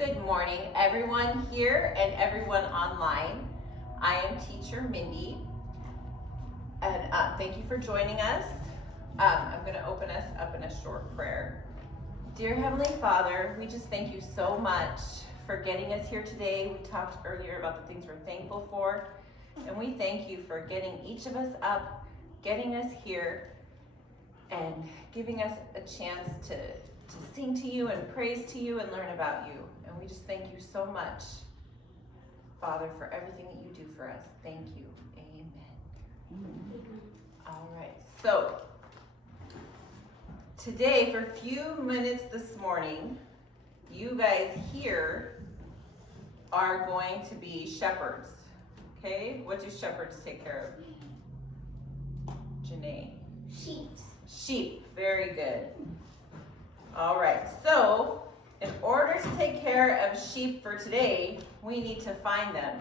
Good morning, everyone here and everyone online. I am Teacher Mindy, and thank you for joining us. I'm going to open us up in a short prayer. Dear Heavenly Father, we just thank you so much for getting us here today. We talked earlier about the things we're thankful for, and we thank you for getting each of us up, getting us here, and giving us a chance to sing to you and praise to you and learn about you. And we just thank you so much, Father, for everything that you do for us. Thank you. Amen. All right. So today, for a few minutes this morning, you guys here are going to be shepherds. Okay? What do shepherds take care of? Janae? Sheep. Very good. All right. So in order to take care of sheep for today, we need to find them.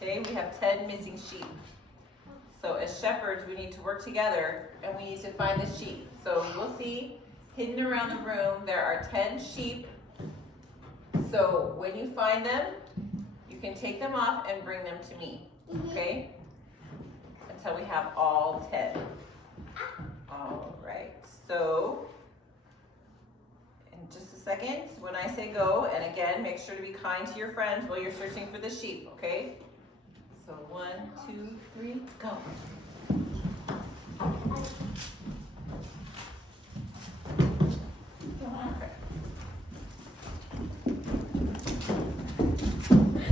Okay, we have 10 missing sheep. So as shepherds, we need to work together and we need to find the sheep. So you'll see hidden around the room, there are 10 sheep. So when you find them, you can take them off and bring them to me, okay? Until we have all 10. All right, so in just a second, when I say go, and again, make sure to be kind to your friends while you're searching for the sheep, okay? So 1, 2, 3, go.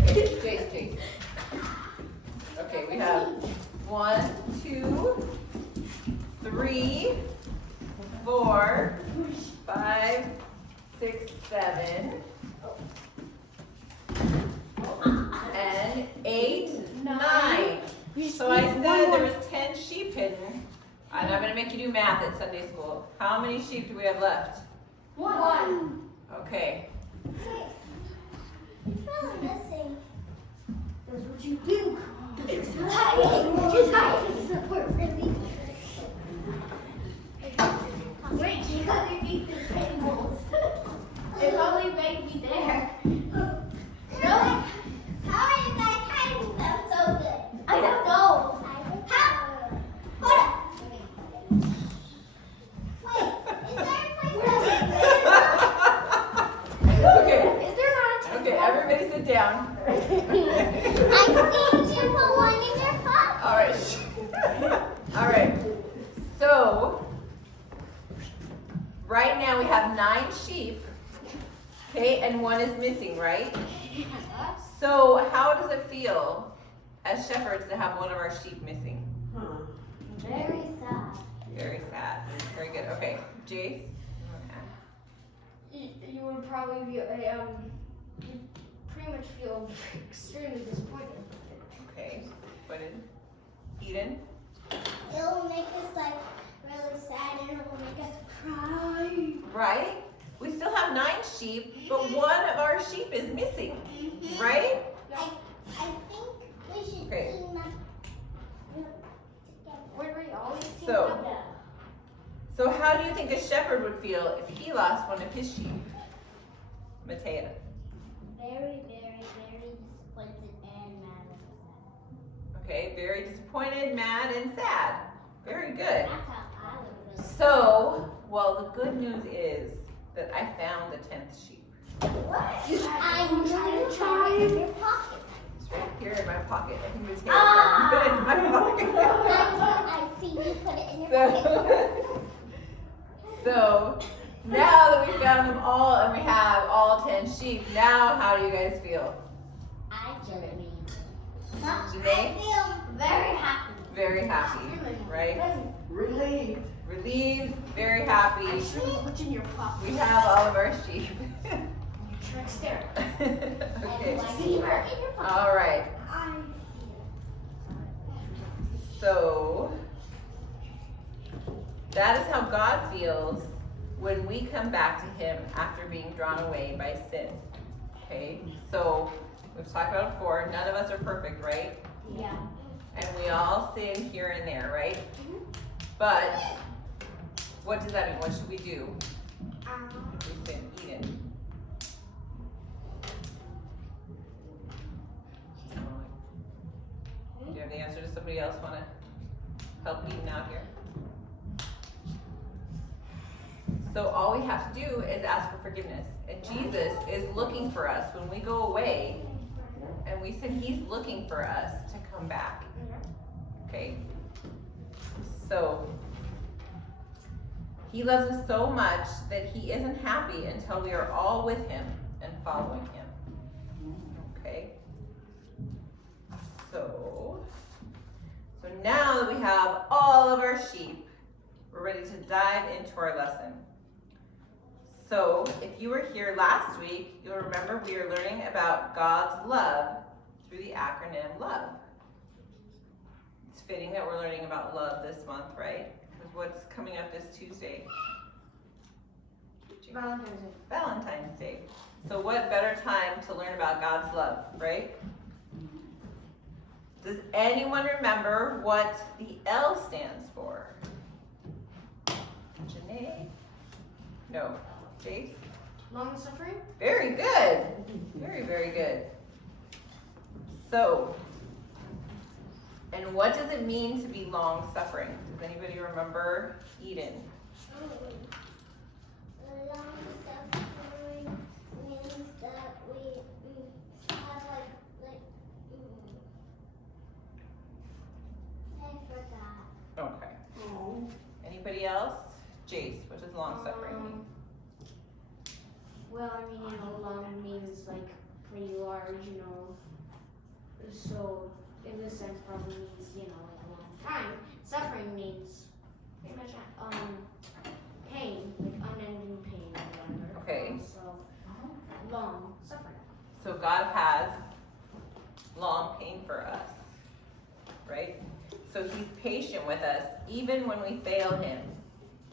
Jace. Okay, we have 1, 2, 3, 4, 5, 6, 7, and 8, 9. So I said there was 10 sheep hidden, and I'm going to make you do math at Sunday school. How many sheep do we have left? 1. Okay. Missing. That's what you do. Hiding. Wait, you underneath the tables. It only made me there. Really? How are you guys hiding them so good? I don't know. How? Hold up. Wait, is there a place Okay. Is there not? Okay, everybody sit down. I see you put one in your pocket. All right. All right. So right now we have 9 sheep, okay, and 1 is missing, right? So how does it feel as shepherds to have one of our sheep missing? Very sad. Very sad. Very good. Okay, Jace? You would probably be, you'd pretty much feel extremely disappointed. Okay, disappointed. Eden? It'll make us like really sad and it will make us cry. Right? We still have 9 sheep, but one of our sheep is missing, right? I think we should Great. clean up Would we always see So- them? So how do you think a shepherd would feel if he lost one of his sheep? Matea. very, very, very disappointed and mad. Okay, very disappointed, mad, and sad. Very good. That's how I would feel. So, well, the good news is that I found the 10th sheep. What? I'm trying in your pocket. It's right here in my pocket. I think Matea's Ah! put it in my pocket. I see you put it in your pocket. So now that we found them all and we have all 10 sheep, now how do you guys feel? I Janae. Janae? I feel very happy. Very happy, right? Relieved. Relieved, very happy. What's in your pocket? We have all of our sheep. You trickster. Okay. I see you put it in your pocket. All right. I So that is how God feels when we come back to Him after being drawn away by sin. Okay? So we've talked about it before. None of us are perfect, right? Yeah. And we all sin here and there, right? But what does that mean? What should we do if we sin? Eden. Somebody else want to help Eden out here? So all we have to do is ask for forgiveness. And Jesus is looking for us when we go away. And we said he's looking for us to come back. Okay? So he loves us so much that he isn't happy until we are all with him and following him. Okay? So now that we have all of our sheep, we're ready to dive into our lesson. So if you were here last week, you'll remember we were learning about God's love through the acronym LOVE. It's fitting that we're learning about love this month, right? Because what's coming up this Tuesday? Valentine's Day. Valentine's Day. So what better time to learn about God's love, right? Does anyone remember what the L stands for? Janae? No. Jace? Long suffering? Very good. Very, very good. So, and what does it mean to be long suffering? Does anybody remember Eden? Long suffering means that we have I forgot. Okay. Anybody else? Jace, what does long suffering mean? Well, I mean, long means like pretty large, so in this sense probably means, like a long time. Suffering means pretty much pain, like unending pain or whatever. Okay. So long suffering. So God has long pain for us, right? So he's patient with us even when we fail him.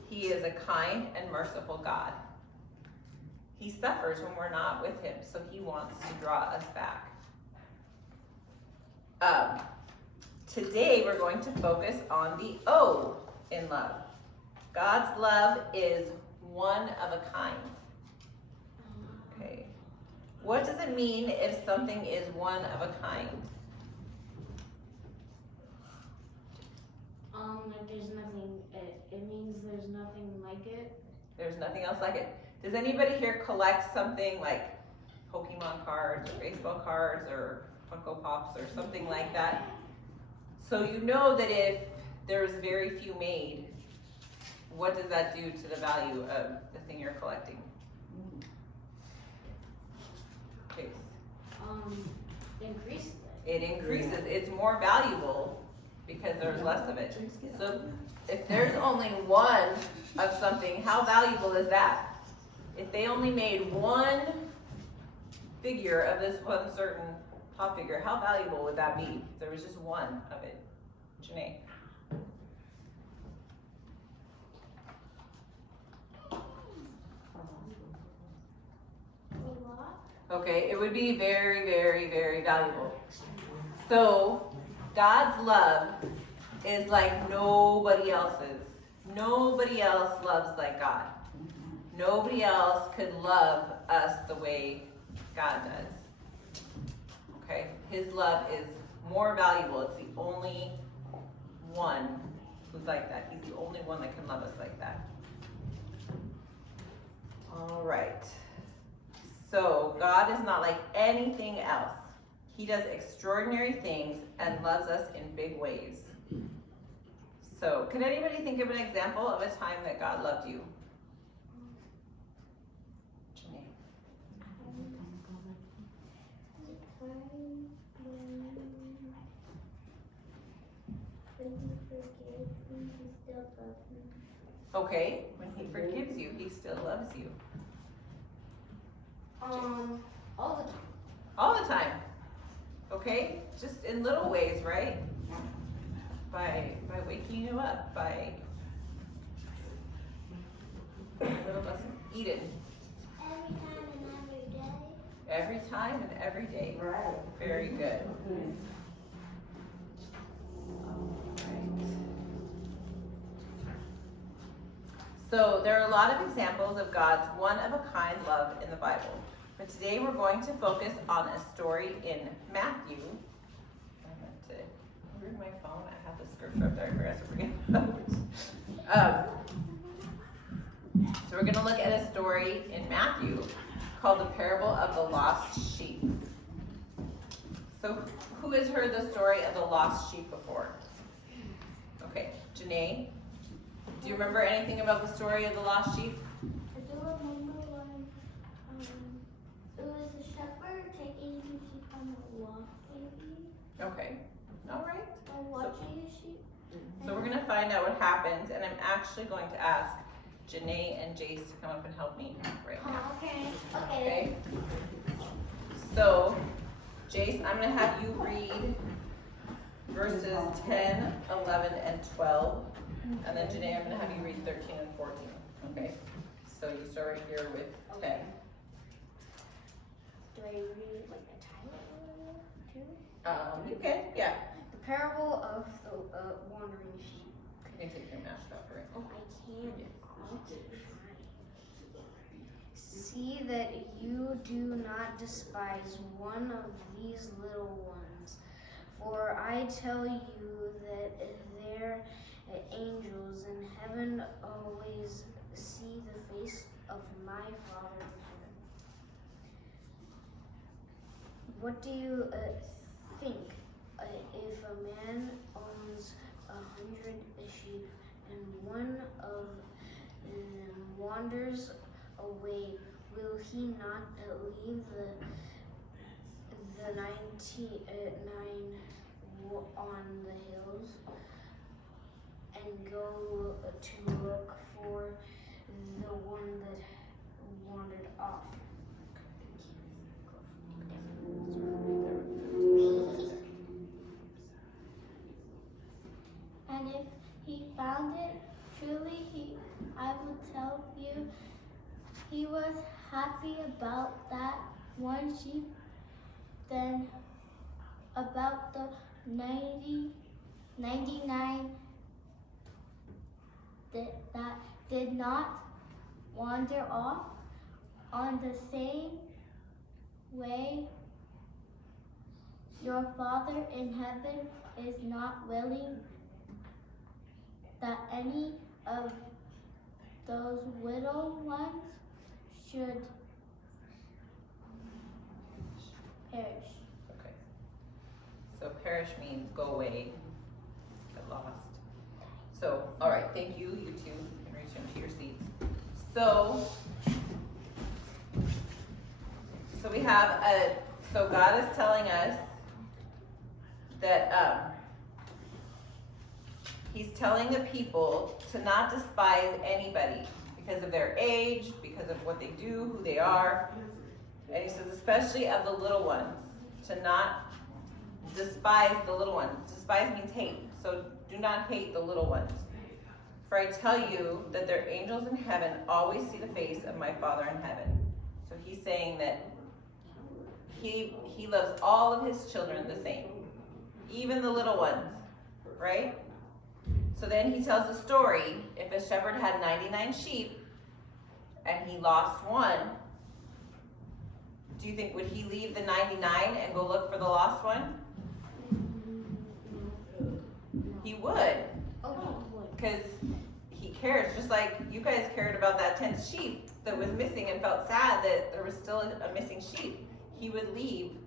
He is a kind and merciful God. He suffers when we're not with him, so he wants to draw us back. Today we're going to focus on the O in love. God's love is one of a kind. Okay. What does it mean if something is one of a kind? Like there's nothing, it means there's nothing like it. There's nothing else like it. Does anybody here collect something like Pokemon cards or baseball cards or Funko Pops or something like that? So you know that if there's very few made, what does that do to the value of the thing you're collecting? Chase. Increases it. It increases. It's more valuable because there's less of it. So if there's only one of something, how valuable is that? If they only made one figure of this one certain pop figure, how valuable would that be if there was just one of it? Janae. A lot? Okay, it would be very, very, very valuable. So God's love is like nobody else's. Nobody else loves like God. Nobody else could love us the way God does. Okay? His love is more valuable. It's the only one who's like that. He's the only one that can love us like that. All right. So God is not like anything else. He does extraordinary things and loves us in big ways. So, can anybody think of an example of a time that God loved you? Janae. Okay, when he forgives you, he still loves you. All the time. All the time. Okay? Just in little ways, right? By waking you up, by little blessings. Eden. Every time and every day. Every time and every day. Right. Very good. All right. So there are a lot of examples of God's one-of-a-kind love in the Bible. But today we're going to focus on a story in Matthew. I meant to Where's my phone? I have the scripture up there. I forgot to bring it up. So we're going to look at a story in Matthew called the parable of the lost sheep. So who has heard the story of the lost sheep before? Okay, Janae, do you remember anything about the story of the lost sheep? I do remember when it was a shepherd taking his sheep on a walk, maybe. Okay, all right. Or watching his sheep. So we're gonna find out what happens, and I'm actually going to ask Janae and Jace to come up and help me right now. Okay. Okay? So, Jace, I'm gonna have you read verses 10, 11, and 12. And then Janae, I'm gonna have you read 13 and 14. Okay? So you start right here with 10. Do I read like a title too? You can, yeah. The parable of the wandering sheep. You can take your mask off, right? Oh, I can. Okay, fine. See that you do not despise one of these little ones, for I tell you that their angels in heaven always see the face of my Father in heaven. What do you think? If a man owns 100 sheep and one of them wanders away, will he not leave the 99 on the hills and go to look for the one that wandered off? And if he found it, truly I will tell you, he was happy about that one sheep than about the 99 that did not wander off. On the same way, your Father in heaven is not willing that any of those little ones should perish. Okay. So perish means go away, get lost. So, all right, thank you. You two can return to your seats. So we have so God is telling us that He's telling the people to not despise anybody because of their age, because of what they do, who they are. And he says, especially of the little ones, to not despise the little ones. Despise means hate. So do not hate the little ones. For I tell you that their angels in heaven always see the face of my Father in heaven. So he's saying that he loves all of his children the same, even the little ones, right? So then he tells the story, if a shepherd had 99 sheep and he lost one, do you think, would he leave the 99 and go look for the lost one? He would, because he cares, just like you guys cared about that 10th sheep that was missing and felt sad that there was still a missing sheep. He would leave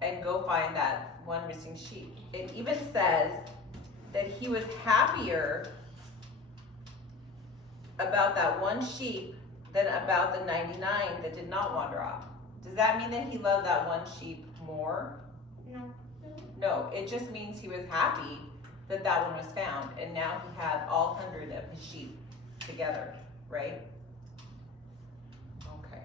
and go find that one missing sheep. It even says that he was happier about that one sheep than about the 99 that did not wander off. Does that mean that he loved that one sheep more? No. No, it just means he was happy that that one was found, and now he had all 100 of his sheep together, right? Okay.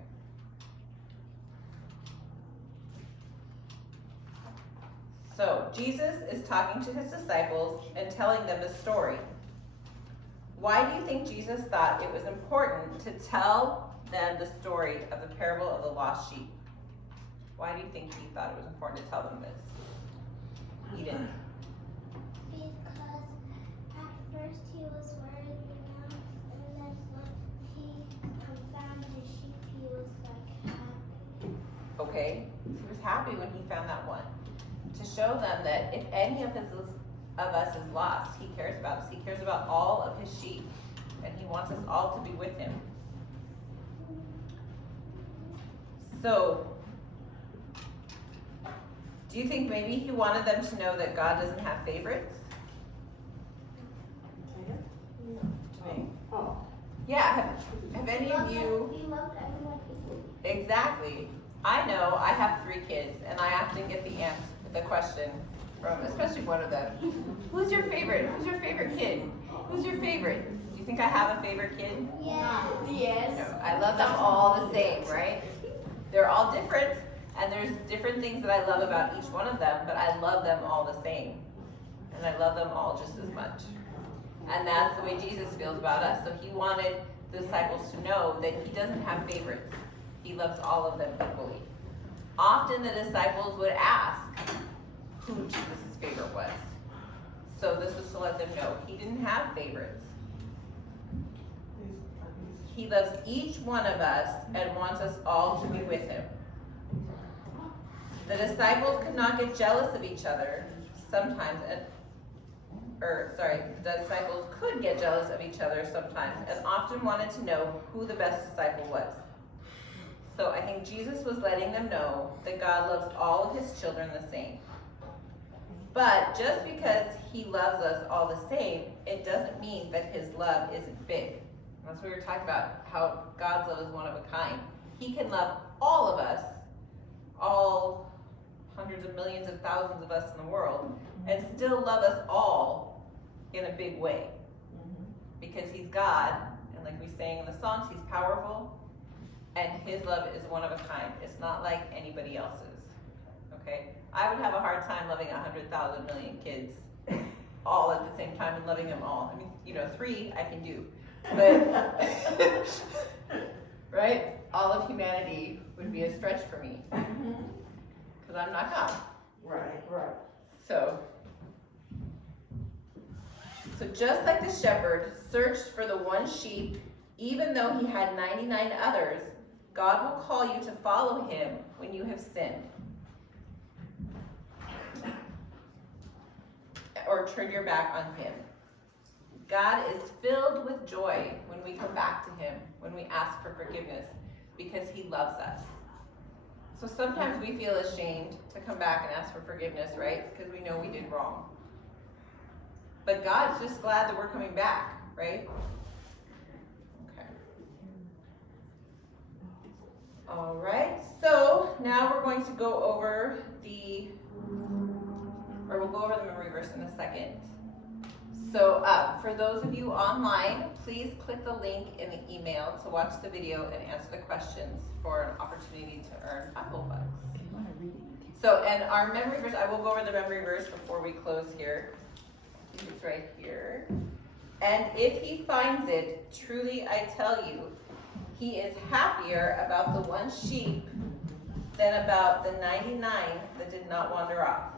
So Jesus is talking to his disciples and telling them the story. Why do you think Jesus thought it was important to tell them the story of the parable of the lost sheep? Why do you think he thought it was important to tell them this? Eden. Because at first he was worried, and then when he found the sheep, he was like happy. Okay, so he was happy when he found that one. to show them that if any of us is lost, he cares about us. He cares about all of his sheep, and he wants us all to be with him. So, do you think maybe he wanted them to know that God doesn't have favorites? Oh. Yeah, have any of you, He loves everyone equally. exactly. I know I have 3 kids, and I often get the question from, especially one of them, who's your favorite? Who's your favorite kid? Who's your favorite? Do you think I have a favorite kid? Yeah. Yes. No, I love them all the same, right? They're all different, and there's different things that I love about each one of them, but I love them all the same. And I love them all just as much. And that's the way Jesus feels about us. So he wanted the disciples to know that he doesn't have favorites. He loves all of them equally. Often the disciples would ask who Jesus' favorite was. So this was to let them know he didn't have favorites. He loves each one of us and wants us all to be with him. The disciples could not get jealous of each other sometimes, the disciples could get jealous of each other sometimes and often wanted to know who the best disciple was. So I think Jesus was letting them know that God loves all of his children the same. But just because he loves us all the same, it doesn't mean that his love isn't big. That's what we were talking about, how God's love is one of a kind. He can love all of us, all hundreds of millions of thousands of us in the world, and still love us all in a big way. Because he's God, and like we sang in the songs, he's powerful, and his love is one of a kind. It's not like anybody else's, okay? I would have a hard time loving 100,000 million kids all at the same time and loving them all. I mean, 3 I can do, but, right? All of humanity would be a stretch for me, because I'm not God. Right. So just like the shepherd searched for the one sheep, even though he had 99 others, God will call you to follow him when you have sinned. Or turn your back on him. God is filled with joy when we come back to him, when we ask for forgiveness, because he loves us. So sometimes we feel ashamed to come back and ask for forgiveness, right? Because we know we did wrong. But God's just glad that we're coming back, right? Okay. All right, so now we're going to go over we'll go over the memory verse in a second. So for those of you online, please click the link in the email to watch the video and answer the questions for an opportunity to earn Apple Bucks. So, and our memory verse, I will go over the memory verse before we close here. It's right here. And if he finds it, truly I tell you, he is happier about the one sheep than about the 99 that did not wander off.